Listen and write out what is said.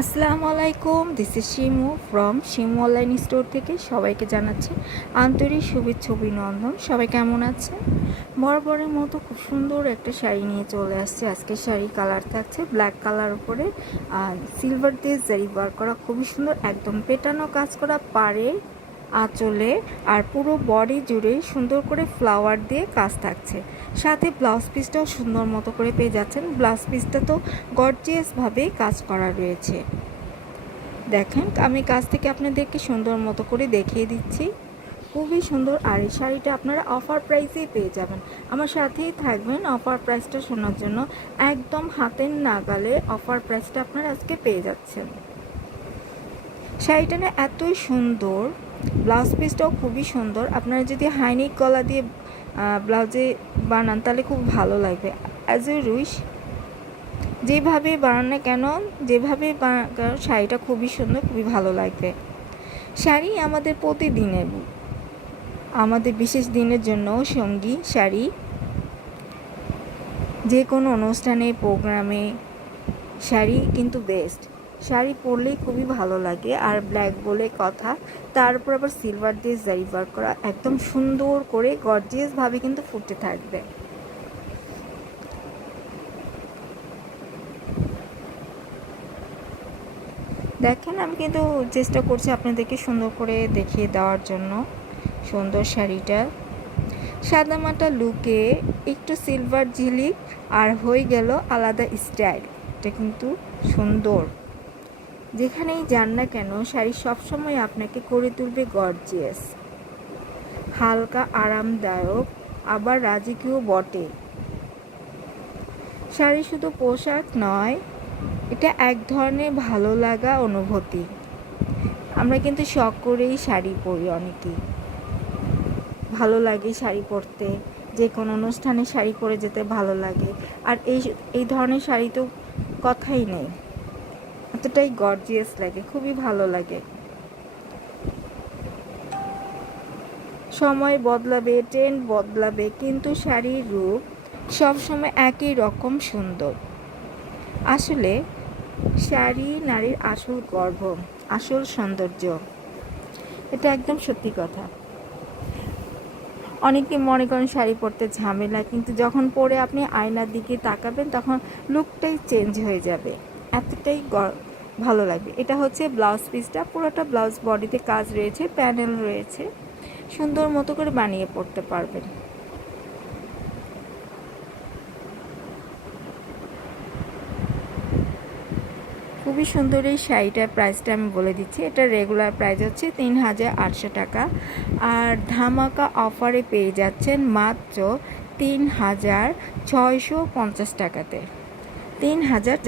আসসালামু আলাইকুম, this is Shimu from Shimu online store থেকে সবাইকে জানাচ্ছি আন্তরিক শুভেচ্ছা অভিনন্দন। সবাই কেমন আছেন? বরাবরের মতো খুব সুন্দর একটা শাড়ি নিয়ে চলে আসছে। আজকে শাড়ি কালার থাকছে ব্ল্যাক কালার উপরে সিলভার দিয়ে জারি ওয়ার্ক করা, খুবই সুন্দর, একদম পেটানো কাজ করা পাড়ে আঁচলে আর পুরো বডি জুড়ে সুন্দর করে ফ্লাওয়ার দিয়ে কাজ থাকছে। সাথে ব্লাউজ পিসটাও সুন্দর মতো করে পেয়ে যাচ্ছেন। ব্লাউজ পিসটা তো গর্জিয়াসভাবে কাজ করা রয়েছে। দেখেন, আমি কাছ থেকে আপনাদেরকে সুন্দর মতো করে দেখিয়ে দিচ্ছি, খুবই সুন্দর। আর এই শাড়িটা আপনারা অফার প্রাইসেই পেয়ে যাবেন। আমার সাথেই থাকবেন অফার প্রাইসটা শোনার জন্য। একদম হাতের নাগালে অফার প্রাইসটা আপনারা আজকে পেয়ে যাচ্ছেন। শাড়িটা না এতই সুন্দর, ব্লাউজ পিসটাও খুবই সুন্দর। আপনারা যদি হাইনেক গলা দিয়ে ব্লাউজে বানান তাহলে খুব ভালো লাগবে। অ্যাজ এ উইশ, যেভাবে বানান না কেন, যেভাবে শাড়িটা খুবই সুন্দর, খুবই ভালো লাগবে। শাড়ি আমাদের প্রতিদিনের, আমাদের বিশেষ দিনের জন্য সঙ্গী শাড়ি। যে কোনো অনুষ্ঠানে, প্রোগ্রামে শাড়ি কিন্তু বেস্ট। শাড়ি পরলেই খুবই ভালো লাগে। আর ব্ল্যাক বলে কথা, তার উপর আবার সিলভার দিয়ে জারি ওয়ার্ক করা, একদম সুন্দর করে গর্জিয়াসভাবে কিন্তু ফুটে থাকবে। দেখেন, আমি কিন্তু চেষ্টা করছি আপনাদেরকে সুন্দর করে দেখিয়ে দেওয়ার জন্য। সুন্দর শাড়িটা সাদামাটা লুকে একটু সিলভার ঝিলিক আর হয়ে গেল আলাদা স্টাইল। এটা কিন্তু সুন্দর। যেখানেই যান না কেন, শাড়ি সবসময় আপনাকে করে তুলবে গর্জিয়াস, হালকা আরামদায়ক, আবার রাজকীয় বটে। শাড়ি শুধু পোশাক নয়, এটা এক ধরনের ভালো লাগা অনুভূতি। আমরা কিন্তু শখ করেই শাড়ি পরি, অনেকেই ভালো লাগে শাড়ি পরতে, যে কোনো অনুষ্ঠানে শাড়ি পরে যেতে ভালো লাগে। আর এই ধরনের শাড়ি তো কথাই নেই, এতটাই গর্জিয়াস লাগে, খুবই ভালো লাগে। সময় বদলাবে, ট্রেন্ড বদলাবে, কিন্তু শাড়ির রূপ সবসময় একই রকম সুন্দর। আসলে শাড়ি নারীর আসল গর্ব, আসল সৌন্দর্য। এটা একদম সত্যি কথা। অনেকে মনে করেন শাড়ি পরতে ঝামেলা, কিন্তু যখন পরে আপনি আয়নার দিকে তাকাবেন তখন লুকটাই চেঞ্জ হয়ে যাবে, এতটাই ভালো লাগবে। এটা হচ্ছে ব্লাউজ পিসটা, পুরোটা ব্লাউজ বডিতে কাজ রয়েছে, প্যানেল রয়েছে, সুন্দর মতো করে বানিয়ে পরতে পারবেন। খুবই সুন্দর এই শাড়িটার প্রাইসটা আমি বলে দিচ্ছি। এটা রেগুলার প্রাইস হচ্ছে ৩,৮০০ টাকা, আর ধামাকা অফারে পেয়ে যাচ্ছেন মাত্র ৩,৬৫০ টাকাতে। ৩,০০০